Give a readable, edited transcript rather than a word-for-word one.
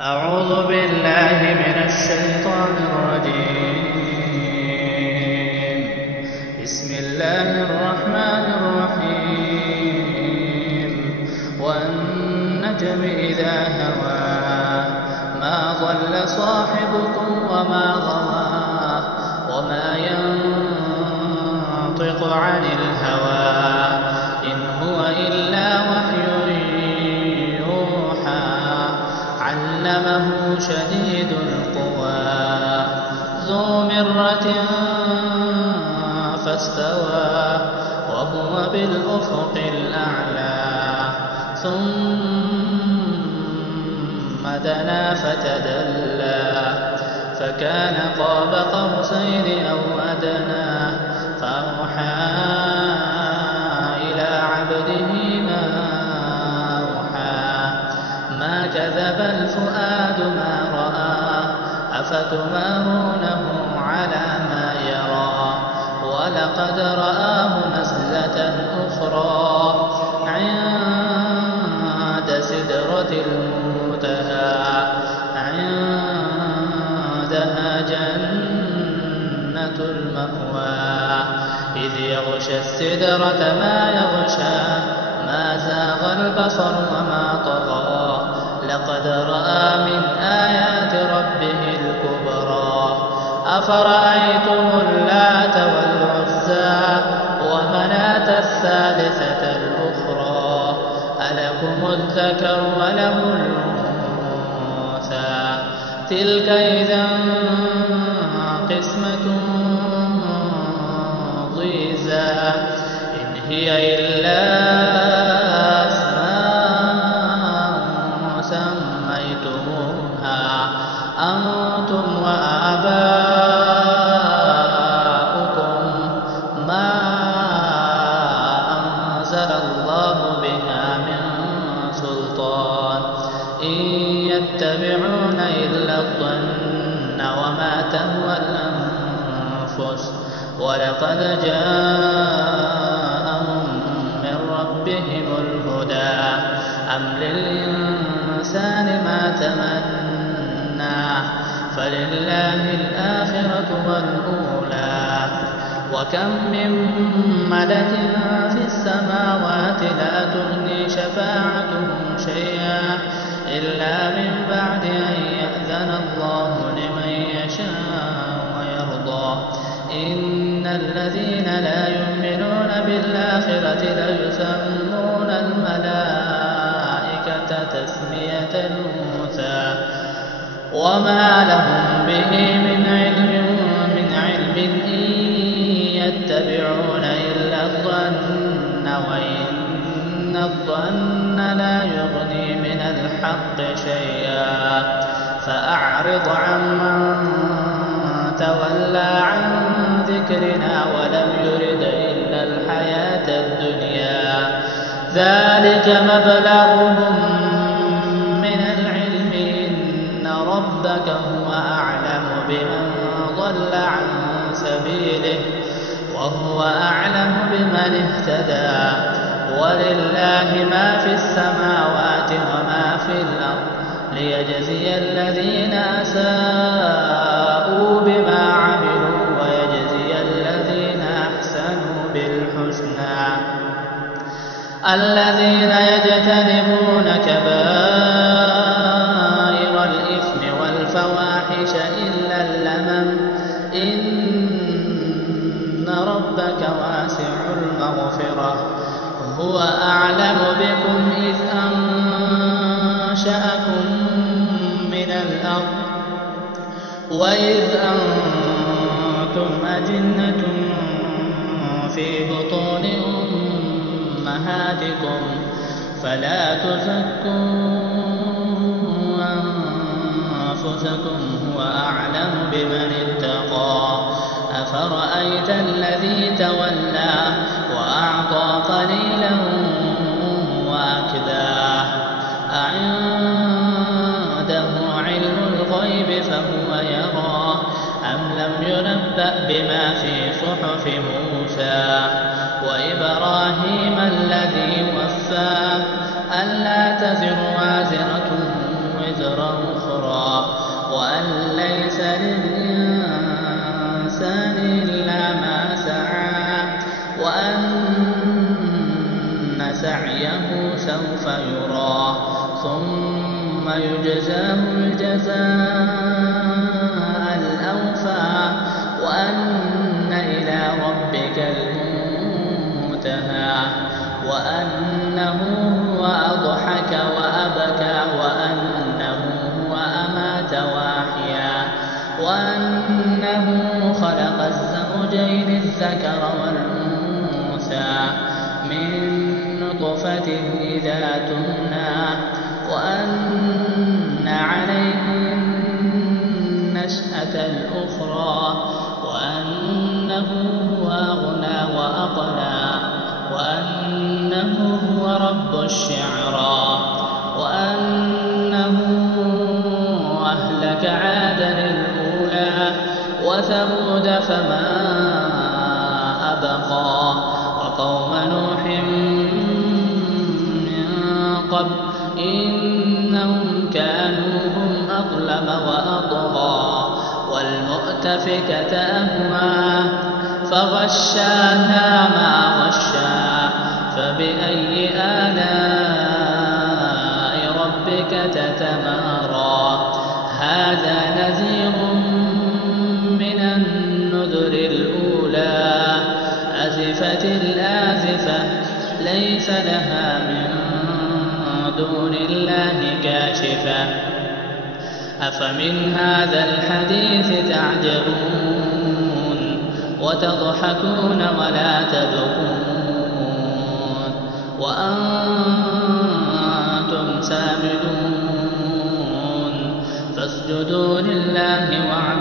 أعوذ بالله من الشيطان الرجيم. بسم الله الرحمن الرحيم. والنجم إذا هوى ما ضل صاحبكم وما غوى وما ينطق عن الهوى إن هو إلا وحي يوحى علمه شديد القوى ذو مرة فاستوى وهو بالأفق الأعلى ثم دنا فتدلى فكان قاب قوسين أو أدنى فأوحى إلى عبده ما أوحى ما كذب الفؤاد ما رأى أفتمارونه على ما يرى ولقد رآه نزلة أخرى عند سدرة المنتهى عندها جنة المأوى إذ يغشى السدرة ما يغشى ما زاغ البصر وما طغى لقد رأى من آيات ربه الكبرى أفرأيتم اللات والعزى ومناة الثالثة الأخرى ألكم الذكر وله الأنثى تلك إذا قسمة ضيزى إن هي إلا أنتم وآباؤكم ما أنزل الله بها من سلطان إن يتبعون إلا الظن وما تهوى الأنفس ولقد جاءهم من ربهم الهدى أم للإنسان ما تمنى فلله الآخرة والأولى وكم من ملك في السماوات لا تغني شفاعتهم شيئا إلا من بعد أن يأذن الله لمن يشاء ويرضى إن الذين لا يؤمنون بالآخرة ليسمون الملائكة تسمية الأنثى وما لهم به من علم إن يتبعون إلا الظن وإن الظن لا يغني من الحق شيئا فأعرض عمن تولى عن ذكرنا ولم يرد إلا الحياة الدنيا ذلك مبلغهم ربك هو أعلم بمن ضل عن سبيله وهو أعلم بمن اهتدى ولله ما في السماوات وما في الأرض ليجزي الذين أساءوا بما عملوا ويجزي الذين أحسنوا بالحسنى الذين يجتنبون كبائر الإثم والفواحش إلا اللمم إن ربك واسع المغفرة هو أعلم بكم إذ أنشأكم من الأرض وإذ أنتم أجنة في بطون أمهاتكم فلا تزكوا أنفسكم هو أعلم بمن اتقى أفرأيت الذي تولى وأعطى قليلا وأكدى أعنده علم الغيب فهو يرى أم لم ينبأ بما في صحف موسى وإبراهيم الذي وفى ألا تزر وازرة وزر أخرى وأن ليس للإنسان إلا ما سعى وأن سعيه سوف يرى ثم يجزاه الجزاء الأوفى وأن إلى ربك المنتهى وأنه هو أضحك وأبكى وأنه هو أمات وأحيا وأنه خلق الزوجين الذكر والأنثى من نطفة إذا تمنى وأن عليه النشأة الأخرى وأنه هو أغنى وأقنى وأنه هو رب الشعرى وأنه أهلك عادا الأولى وثمود فما أبقى وقوم نوح من قبل إنهم كانوا هم أظلم وأطغى والمؤتفكة أهوى فغشاها ما غشا فبأي آلاء ربك تتمارى هذا نذير من النذر الأولى أزفت الآزفة ليس لها من دون الله كاشفة أفمن هذا الحديث تعجبون وتضحكون ولا تبكون وأنتم سامدون فاسجدوا لله واعبدوا